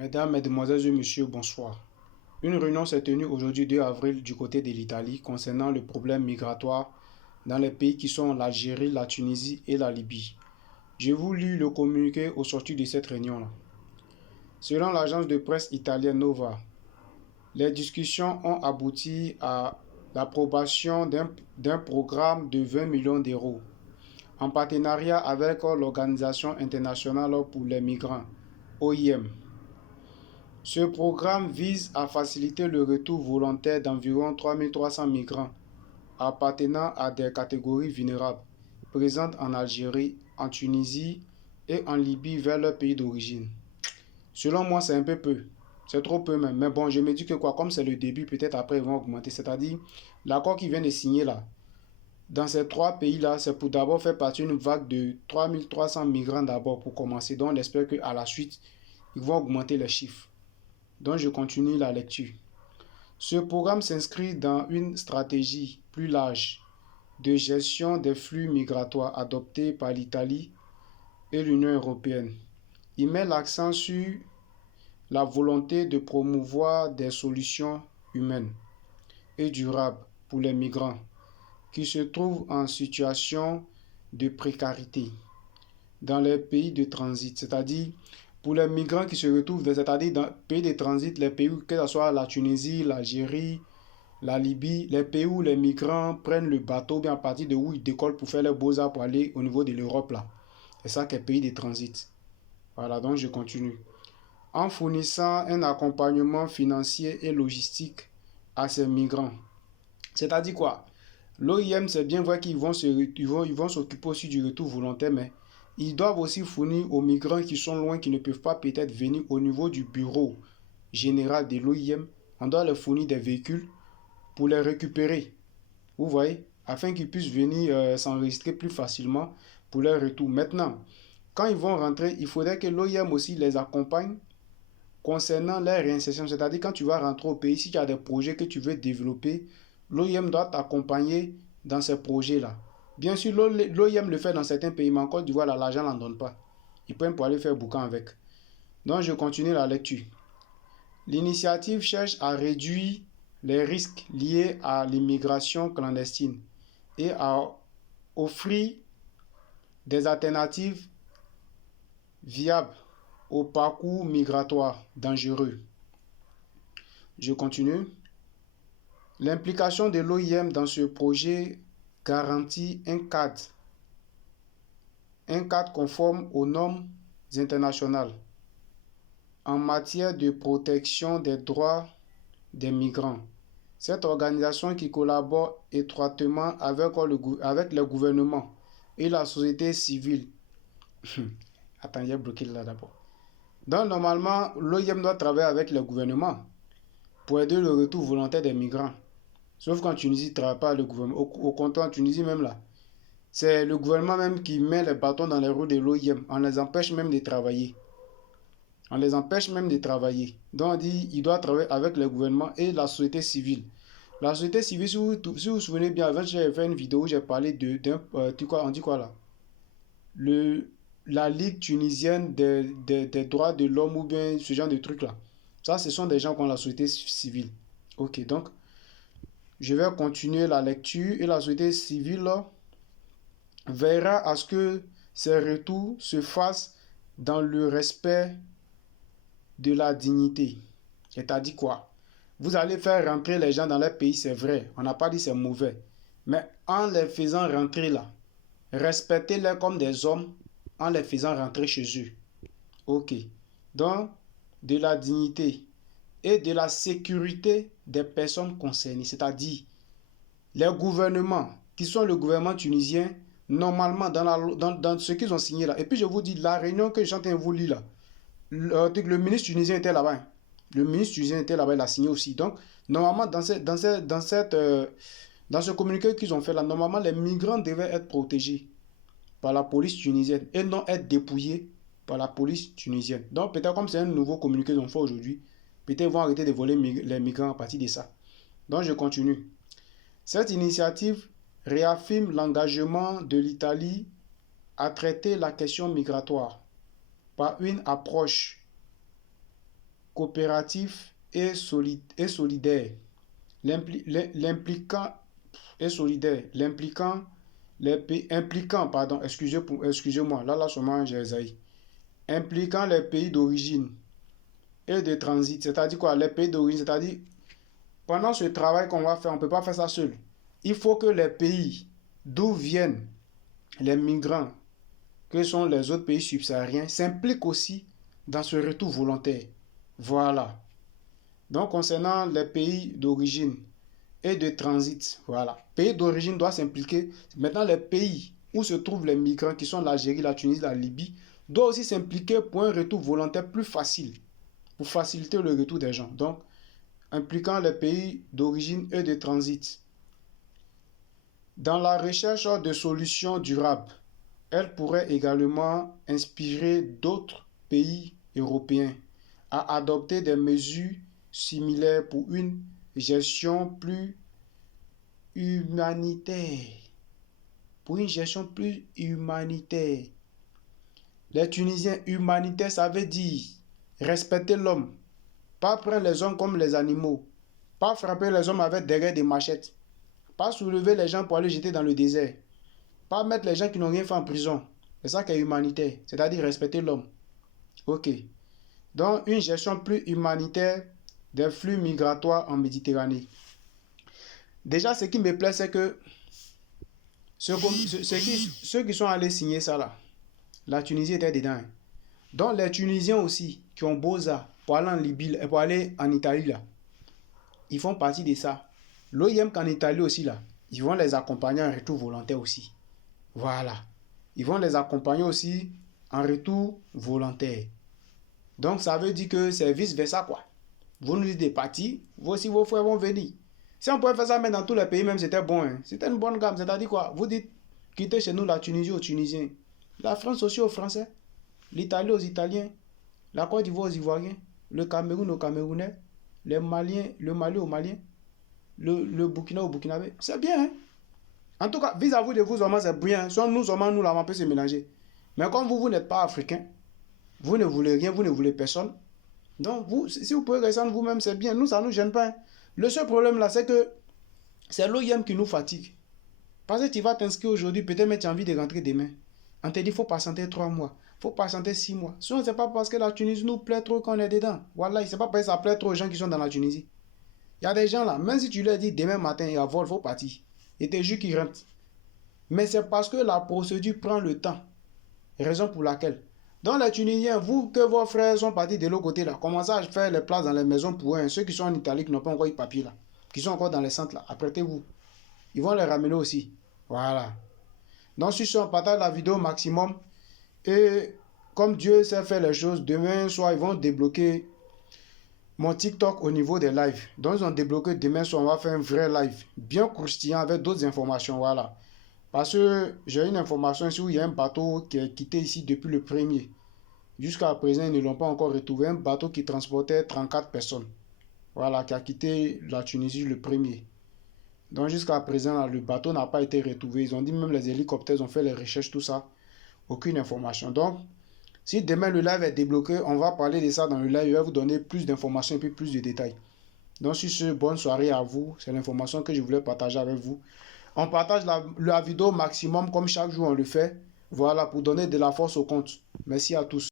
Mesdames, Mesdemoiselles et Messieurs, bonsoir. Une réunion s'est tenue aujourd'hui 2 avril du côté de l'Italie concernant le problème migratoire dans les pays qui sont l'Algérie, la Tunisie et la Libye. Je vous lis le communiqué au sortir de cette réunion-là. Selon l'agence de presse italienne Nova, les discussions ont abouti à l'approbation d'un programme de 20 millions d'euros en partenariat avec l'Organisation internationale pour les migrants, OIM. Ce programme vise à faciliter le retour volontaire d'environ 3300 migrants appartenant à des catégories vulnérables présentes en Algérie, en Tunisie et en Libye vers leur pays d'origine. Selon moi, c'est un peu. C'est trop peu même. Mais bon, je me dis que comme c'est le début, peut-être après ils vont augmenter. C'est-à-dire, l'accord qui vient de signer là, dans ces 3 pays-là, c'est pour d'abord faire partie d'une vague de 3300 migrants d'abord pour commencer. Donc, on espère qu'à la suite, ils vont augmenter les chiffres. Donc, je continue la lecture. Ce programme s'inscrit dans une stratégie plus large de gestion des flux migratoires adoptée par l'Italie et l'Union européenne. Il met l'accent sur la volonté de promouvoir des solutions humaines et durables pour les migrants qui se trouvent en situation de précarité dans les pays de transit, c'est-à-dire pour les migrants qui se retrouvent, c'est-à-dire dans les pays de transit, les pays, que ce soit la Tunisie, l'Algérie, la Libye, les pays où les migrants prennent le bateau, bien à partir de où ils décollent pour faire leurs beaux-arts pour aller au niveau de l'Europe, là. C'est ça qui est pays de transit. Voilà, donc je continue. En fournissant un accompagnement financier et logistique à ces migrants. C'est-à-dire quoi? L'OIM, c'est bien vrai qu'ils vont s'occuper aussi du retour volontaire, mais ils doivent aussi fournir aux migrants qui sont loin, qui ne peuvent pas peut-être venir au niveau du bureau général de l'OIM. On doit leur fournir des véhicules pour les récupérer. Vous voyez, afin qu'ils puissent venir s'enregistrer plus facilement pour leur retour. Maintenant, quand ils vont rentrer, il faudrait que l'OIM aussi les accompagne concernant leur réinsertion. C'est-à-dire quand tu vas rentrer au pays, si tu as des projets que tu veux développer, l'OIM doit t'accompagner dans ces projets-là. Bien sûr, l'OIM le fait dans certains pays, mais en Côte d'Ivoire, l'argent n'en donne pas. Ils prennent pour aller faire boucan avec. Donc, je continue la lecture. L'initiative cherche à réduire les risques liés à l'immigration clandestine et à offrir des alternatives viables au parcours migratoire dangereux. Je continue. L'implication de l'OIM dans ce projet garantit un cadre conforme aux normes internationales en matière de protection des droits des migrants. Cette organisation qui collabore étroitement avec le gouvernement et la société civile. Attends, j'ai bloqué là d'abord. Donc normalement, l'OIM doit travailler avec le gouvernement pour aider le retour volontaire des migrants. Sauf qu'en Tunisie, il ne travaille pas le gouvernement. Au contraire, en Tunisie même là, c'est le gouvernement même qui met les bâtons dans les roues de l'OIM. On les empêche même de travailler. Donc on dit qu'il doit travailler avec le gouvernement et la société civile. La société civile, si vous vous souvenez bien, avant j'ai fait une vidéo où j'ai parlé on dit quoi là? La Ligue tunisienne des droits de l'homme ou bien ce genre de trucs là. Ça, ce sont des gens qui ont la société civile. Ok, donc je vais continuer la lecture et la société civile là, verra à ce que ces retours se fassent dans le respect de la dignité. C'est-à-dire quoi? Vous allez faire rentrer les gens dans leur pays, c'est vrai. On n'a pas dit c'est mauvais. Mais en les faisant rentrer là, respectez-les comme des hommes en les faisant rentrer chez eux. Ok. Donc, de la dignité et de la sécurité des personnes concernées. C'est-à-dire, les gouvernements, qui sont le gouvernement tunisien, normalement, dans ce qu'ils ont signé là. Et puis, je vous dis, la réunion que j'entends vous lire là, le ministre tunisien était là-bas. Le ministre tunisien était là-bas, il a signé aussi. Donc, normalement, dans ce communiqué qu'ils ont fait là, normalement, les migrants devaient être protégés par la police tunisienne et non être dépouillés par la police tunisienne. Donc, peut-être comme c'est un nouveau communiqué qu'ils ont fait aujourd'hui, peut-être ils vont arrêter de voler les migrants à partir de ça. Donc, je continue. Cette initiative réaffirme l'engagement de l'Italie à traiter la question migratoire par une approche coopératif et solidaire. L'impliquant et solidaire. Excusez-moi, là, seulement, j'ai essayé. Impliquant les pays d'origine et de transit. C'est-à-dire quoi? Les pays d'origine, c'est-à-dire, pendant ce travail qu'on va faire, on ne peut pas faire ça seul. Il faut que les pays d'où viennent les migrants, que sont les autres pays subsahariens, s'impliquent aussi dans ce retour volontaire. Voilà. Donc, concernant les pays d'origine et de transit, voilà. Pays d'origine doit s'impliquer. Maintenant, les pays où se trouvent les migrants, qui sont l'Algérie, la Tunisie, la Libye, doivent aussi s'impliquer pour un retour volontaire plus facile, pour faciliter le retour des gens. Donc, impliquant les pays d'origine et de transit. Dans la recherche de solutions durables, elle pourrait également inspirer d'autres pays européens à adopter des mesures similaires pour une gestion plus humanitaire. Les Tunisiens humanitaires, ça veut dire respecter l'homme, pas prendre les hommes comme les animaux, pas frapper les hommes avec des machettes, pas soulever les gens pour aller jeter dans le désert, pas mettre les gens qui n'ont rien fait en prison. C'est ça qui est humanitaire, c'est-à-dire respecter l'homme. Ok. Donc, une gestion plus humanitaire des flux migratoires en Méditerranée. Déjà, ce qui me plaît, c'est que ceux qui sont allés signer ça là, la Tunisie était dedans. Donc, les Tunisiens aussi, qui ont beau ça, pour aller en Libye, pour aller en Italie là, ils font partie de ça. L'OIM qu'en Italie aussi là, ils vont les accompagner en retour volontaire aussi. Voilà. Ils vont les accompagner aussi en retour volontaire. Donc, ça veut dire que c'est vice-versa, quoi. Vous nous dites des partis, vous aussi, vos frères vont venir. Si on pouvait faire ça même dans tous les pays, même, c'était bon. Hein. C'était une bonne gamme. C'est-à-dire quoi? Vous dites, quittez chez nous la Tunisie aux Tunisiens, la France aussi aux Français, l'Italie aux Italiens, la Côte d'Ivoire aux Ivoiriens, le Cameroun aux Camerounais, le Mali aux Maliens, le Burkina aux Burkinabés. C'est bien, hein? En tout cas, vis-à-vis de vous, c'est bien. Soit nous, là, on peut se mélanger. Mais comme vous n'êtes pas africain, vous ne voulez rien, vous ne voulez personne. Donc, vous, si vous pouvez rester vous-même, c'est bien. Nous, ça ne nous gêne pas. Hein. Le seul problème là, c'est que c'est l'OIM qui nous fatigue. Parce que tu vas t'inscrire aujourd'hui, peut-être mais tu as envie de rentrer demain. On te dit, il faut patienter 3 mois. Il faut patienter 6 mois. Sinon, ce n'est pas parce que la Tunisie nous plaît trop qu'on est dedans. Voilà, ce n'est pas parce que ça plaît trop aux gens qui sont dans la Tunisie. Il y a des gens là, même si tu leur dis demain matin, il y a vol, il faut partir. Et tes jus qui rentrent. Mais c'est parce que la procédure prend le temps. Raison pour laquelle. Donc les Tunisiens, vous que vos frères sont partis de l'autre côté là, commencez à faire les places dans les maisons pour eux. Ceux qui sont en Italie, qui n'ont pas encore eu papier là, qui sont encore dans les centres là, apprêtez-vous. Ils vont les ramener aussi. Voilà. Donc sur ce, on partage la vidéo au maximum. Et comme Dieu sait faire les choses, demain soir, ils vont débloquer mon TikTok au niveau des lives. Donc ils ont débloqué demain soir, on va faire un vrai live. Bien croustillant avec d'autres informations. Voilà. Parce que j'ai une information ici où il y a un bateau qui est quitté ici depuis le 1er. Jusqu'à présent, ils ne l'ont pas encore retrouvé. Un bateau qui transportait 34 personnes. Voilà, qui a quitté la Tunisie le 1er. Donc jusqu'à présent, là, le bateau n'a pas été retrouvé. Ils ont dit même les hélicoptères ont fait les recherches, tout ça. Aucune information. Donc, si demain le live est débloqué, on va parler de ça dans le live. Je vais vous donner plus d'informations et puis plus de détails. Donc sur ce, bonne soirée à vous. C'est l'information que je voulais partager avec vous. On partage la vidéo maximum comme chaque jour on le fait. Voilà, pour donner de la force au compte. Merci à tous.